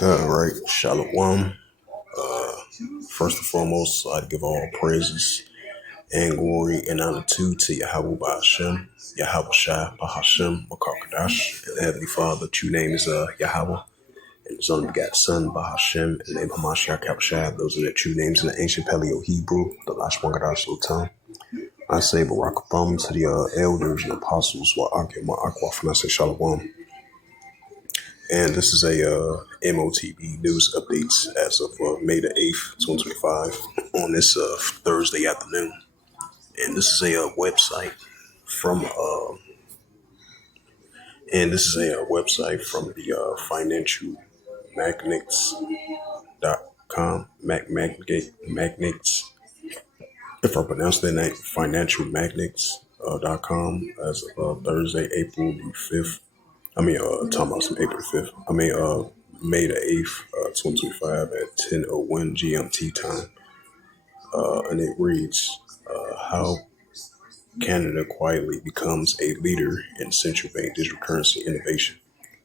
All right, Shalom. Uh, First and foremost, I'd give all praises and glory and honor to Yahweh Bahashem, Yahweh Shai Bahashem, Makakadash, and the Heavenly Father. True name is Yahweh, and His only begotten Son Bahashem, and the name Hamashiach Yahushua. Those are the true names in the ancient Paleo Hebrew, the Last Wangadash Sultan. I say Barak Thumb to the elders and apostles, while I give my Aqua, and I say Shalom. And this is a M.O.T.B news updates as of May the 8th, 2025 on this Thursday afternoon. And this is a website from the financial magnets.com, magnets, if I pronounce that name, financialmagnets.com as of Thursday, April the 5th. Talking about some April 5th. May the 8th, 2025 at 10:01 GMT time. And it reads, how Canada quietly becomes a leader in central bank digital currency innovation.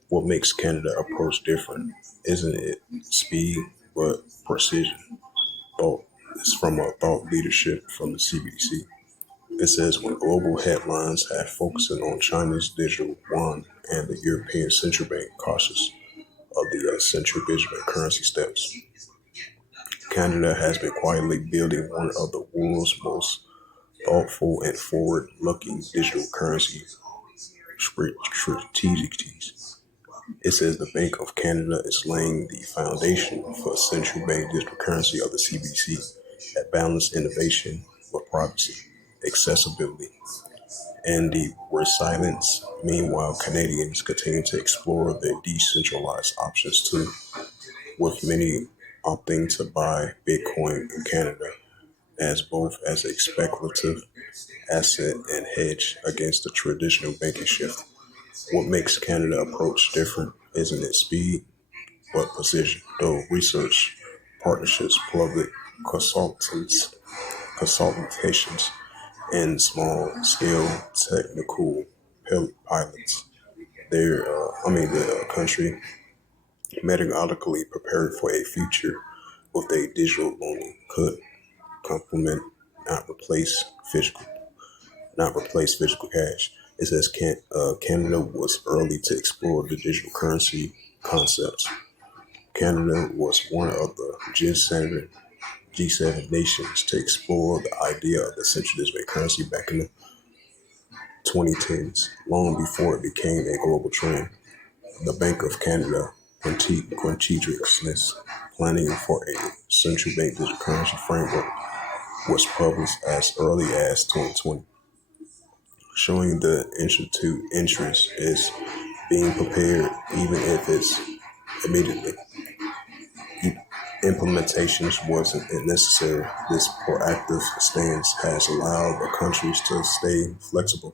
What makes Canada approach different? Isn't it speed, but precision? Thought. It's from a thought leadership from the CBDC. It says when global headlines have focusing on China's digital yuan and the European Central Bank cautious of the central digital currency steps, Canada has been quietly building one of the world's most thoughtful and forward-looking digital currency strategies. It says the Bank of Canada is laying the foundation for central bank digital currency of the CBDC that balance innovation with privacy, accessibility, and the resilience. Meanwhile, Canadians continue to explore the decentralized options too, with many opting to buy Bitcoin in Canada as both as a speculative asset and hedge against the traditional banking shift. What makes Canada approach different isn't it speed, but precision. Though research, partnerships, public consultants, consultations, and small-scale technical pilots, the country methodically prepared for a future with a digital loaning could complement, not replace physical, not replace physical cash. It says Canada was early to explore the digital currency concepts. Canada was one of the G7 nations to explore the idea of the central digital currency back in the 2010s, long before it became a global trend. The Bank of Canada Quantitative planning for a central bank digital currency framework was published as early as 2020, showing the Institute interest is being prepared even if it's immediately. Implementations wasn't necessary. This proactive stance has allowed the countries to stay flexible,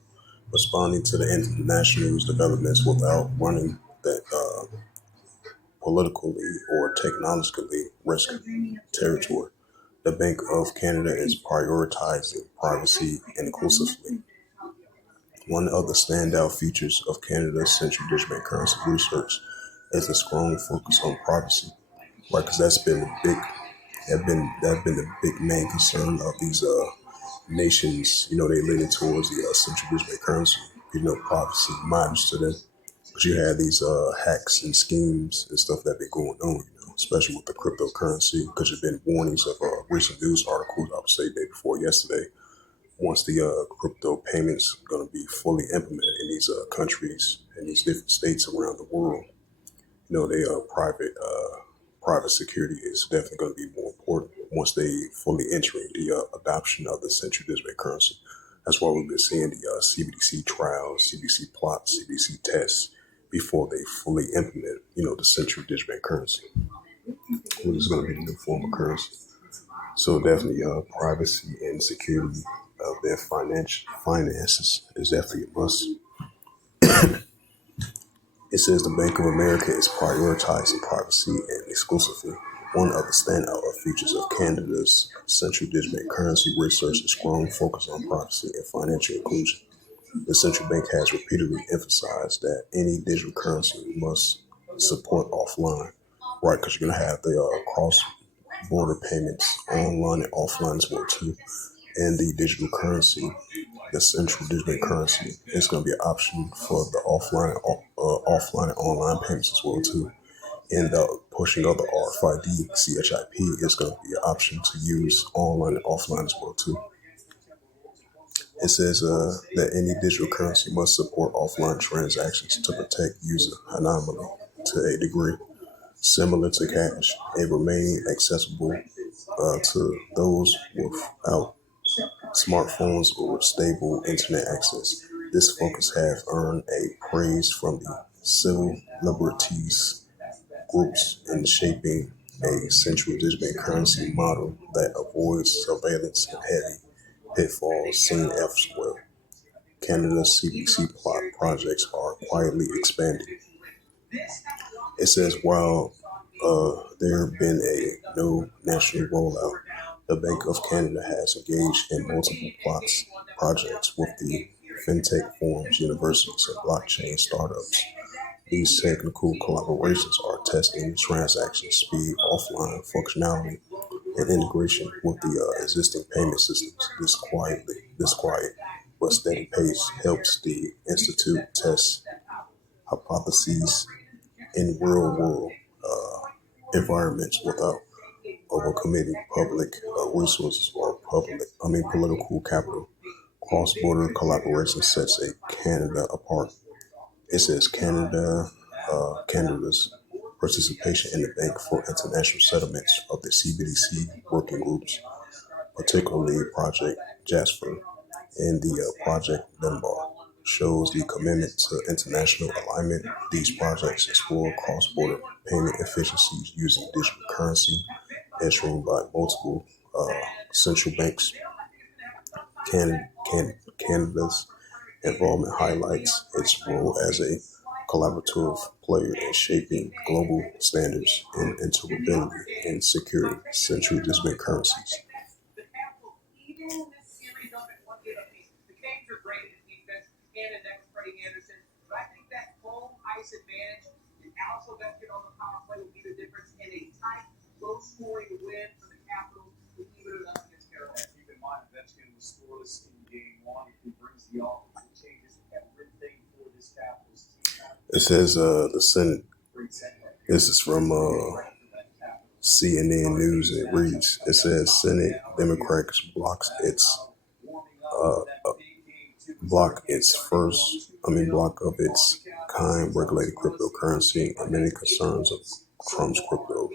responding to the international developments without running that politically or technologically risk territory. The Bank of Canada is prioritizing privacy inclusively. One of the standout features of Canada's central digital currency research is the strong focus on privacy, right? Because that's been the big main concern of these nations. They leaning towards the central digital currency. Privacy matters to them. But you have these hacks and schemes and stuff that been going on. Especially with the cryptocurrency, because there's been warnings of recent news articles. I would say day before yesterday. Once the crypto payments going to be fully implemented in these countries and these different states around the world, they private security is definitely going to be more important once they fully enter the adoption of the central digital currency. That's why we've been seeing the CBDC trials, CBDC plots, CBDC tests before they fully implement, the central digital currency, which is going to be the new form of currency. So definitely, privacy and security of their finances is definitely a must. It says the Bank of America is prioritizing privacy and exclusively. One of the standout features of Canada's central digital currency research is strong focus on privacy and financial inclusion. The central bank has repeatedly emphasized that any digital currency must support offline right? Because you're gonna have the cross-border payments online and offline as well too, and the digital currency, the central digital currency, is going to be an option for the offline and online payments as well too. And the pushing of the RFID CHIP is going to be an option to use online and offline as well too. It says that any digital currency must support offline transactions to protect user anonymity to a degree similar to cash and remain accessible to those without smartphones or stable internet access. This focus has earned a praise from the civil liberties groups in shaping a central digital currency model that avoids surveillance and heavy pitfalls seen elsewhere. Canada's CBC projects are quietly expanding. It says while there have been no national rollout, the Bank of Canada has engaged in multiple projects with the fintech firms, universities, and blockchain startups. These technical collaborations are testing transaction speed, offline functionality, and integration with the existing payment systems. This quiet but steady pace helps the institute test hypotheses in real world environments without overcommitting public resources or political capital. Cross-border collaboration sets a Canada apart. It says Canada's participation in the Bank for International Settlements of the CBDC working groups, particularly Project Jasper and the Project Dunbar, shows the commitment to international alignment. These projects explore cross-border payment efficiencies using digital currency issued by multiple central banks. Canada's involvement highlights its role as a collaborative player in shaping global standards in interoperability and security central digital currencies. It says the Senate. This is from CNN News. It reads. It says Senate Democrats uh, uh, block of its kind regulated cryptocurrency and many concerns of Trump's crypto.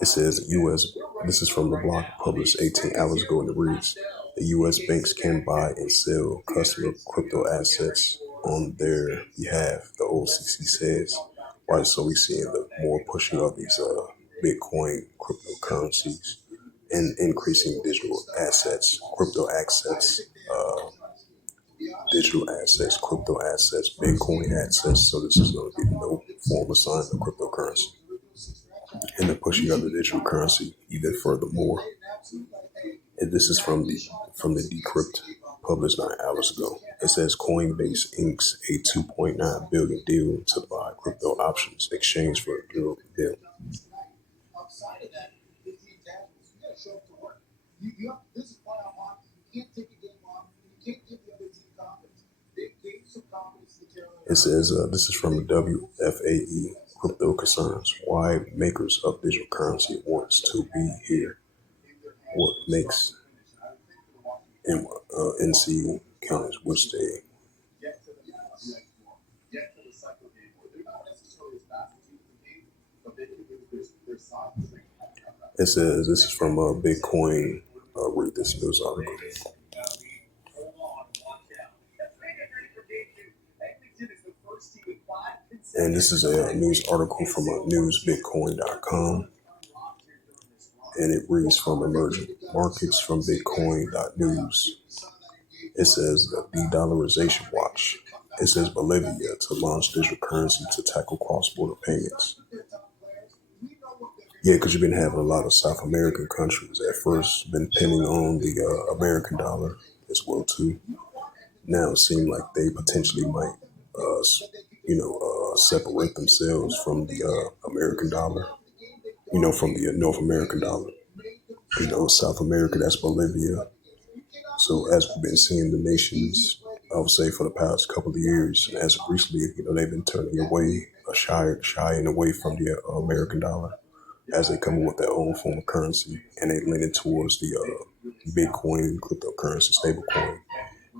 It says U.S. This is from the block published 18 hours ago, and it reads: the U.S. banks can buy and sell customer crypto assets on their behalf. The OCC says, right? So we seeing the more pushing of these Bitcoin cryptocurrencies and increasing uh, digital assets, crypto assets, Bitcoin assets. So this is going to be no form of sign of cryptocurrency and the pushing of the digital currency even furthermore. And this is from the Decrypt published 9 hours ago. It says Coinbase inks a 2.9 billion deal to buy crypto options exchange for a euro bill. It says this is from WFAE Crypto Concerns. Why makers of digital currency wants to be here. What makes NC counties which they. It says this is from Bitcoin. Read this news article. And this is a news article from newsbitcoin.com. And it reads from emerging markets from bitcoin.news. It says the de-dollarization watch. It says Bolivia to launch digital currency to tackle cross-border payments. Yeah, because you've been having a lot of South American countries at first been pinning on the American dollar as well too. Now it seems like they potentially might separate themselves from the American dollar, from the North American dollar. South America, that's Bolivia. So as we've been seeing the nations, I would say for the past couple of years, as of recently, they've been turning away, shying away from the American dollar as they come up with their own form of currency, and they leaning towards the Bitcoin cryptocurrency stablecoin,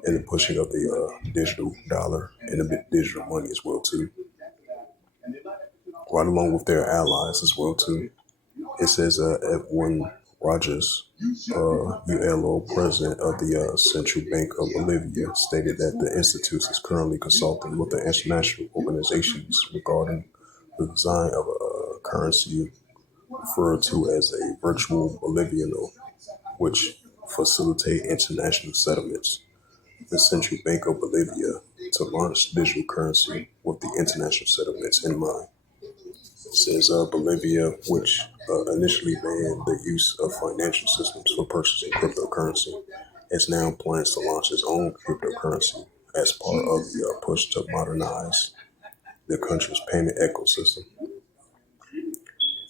and the pushing of the digital dollar and the digital money as well too, right along with their allies as well too. It says F1 Rogers, ULO president of the Central Bank of Bolivia, stated that the institute is currently consulting with the international organizations regarding the design of a currency referred to as a virtual Boliviano, which facilitate international settlements. The Central Bank of Bolivia to launch digital currency with the international settlements in mind. Says Bolivia, which initially banned the use of financial systems for purchasing cryptocurrency, is now plans to launch its own cryptocurrency as part of the push to modernize the country's payment ecosystem.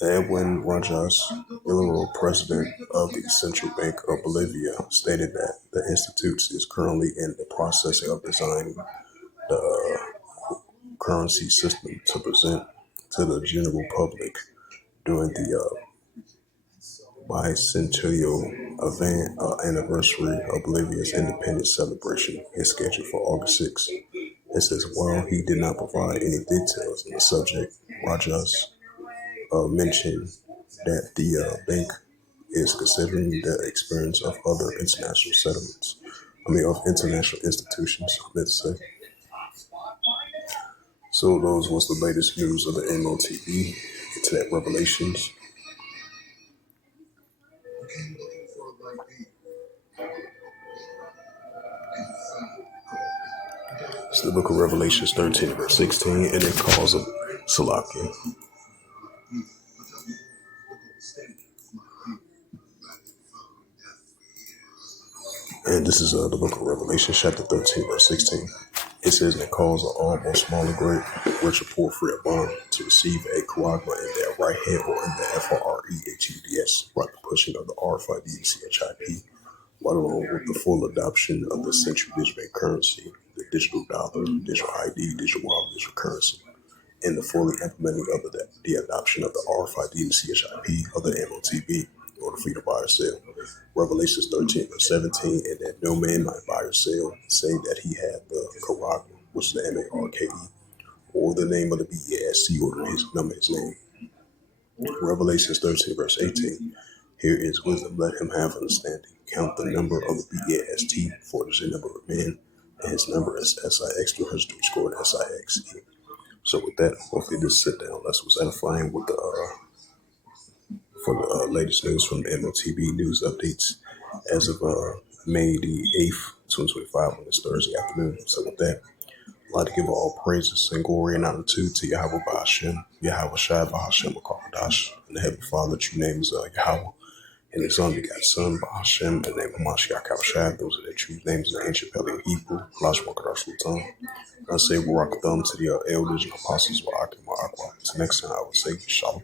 Edwin Rajas, Ilero, president of the Central Bank of Bolivia, stated that the institute is currently in the process of designing the currency system to present to the general public during the bicentennial event anniversary of Bolivia's independence celebration is scheduled for August 6th. It says while he did not provide any details on the subject, Rajas mentioned that the bank is considering the experience of other international settlements. Of international institutions, let's say. So those was the latest news of the M.O.T.B. Into that Revelations. It's the book of Revelations 13, verse 16, and it calls of Salakia. And this is the book of Revelation, chapter 13, verse 16. It says, and it calls all both small and great, rich or poor, free or bond, to receive a charagma in their right hand or in the FREHUDS, right the pushing of the RFIDCHIP, right along with the full adoption of the central digital currency, the digital dollar, digital ID, digital wallet, digital currency, and the fully implementing of the adoption of the RFID and CHIP of the M.O.T.B. in order for you to buy or sell. Revelations 13, verse 17, and that no man might buy or sell, save that he had the charagma, which is the MARKE, or the name of the BASC, or his number, his name. Revelations 13, verse 18, here is wisdom, let him have understanding. Count the number of the BAST, for it is the number of men, and his number is SIX 200 SIX. So with that, hopefully this sit down lesson was edifying with the for the latest news from the M.O.T.B. news updates as of May the 8th, 2025 on this Thursday afternoon. So with that, I'd like to give all praises and glory and honor to Yahweh Ba'ashem, Yahweh Shai Ba'ashem Akadash, and the Heavenly Father, that you name is Yahweh, and his unbegotten Son Ba'ashem, the name of Mashiach Shai. Those are their true names in the ancient Paleo Hebrew, Lashma Kadash Lutan. I say Barak Thumb to the elders and apostles of Akim Aqua. Until next time, I will say Shalom.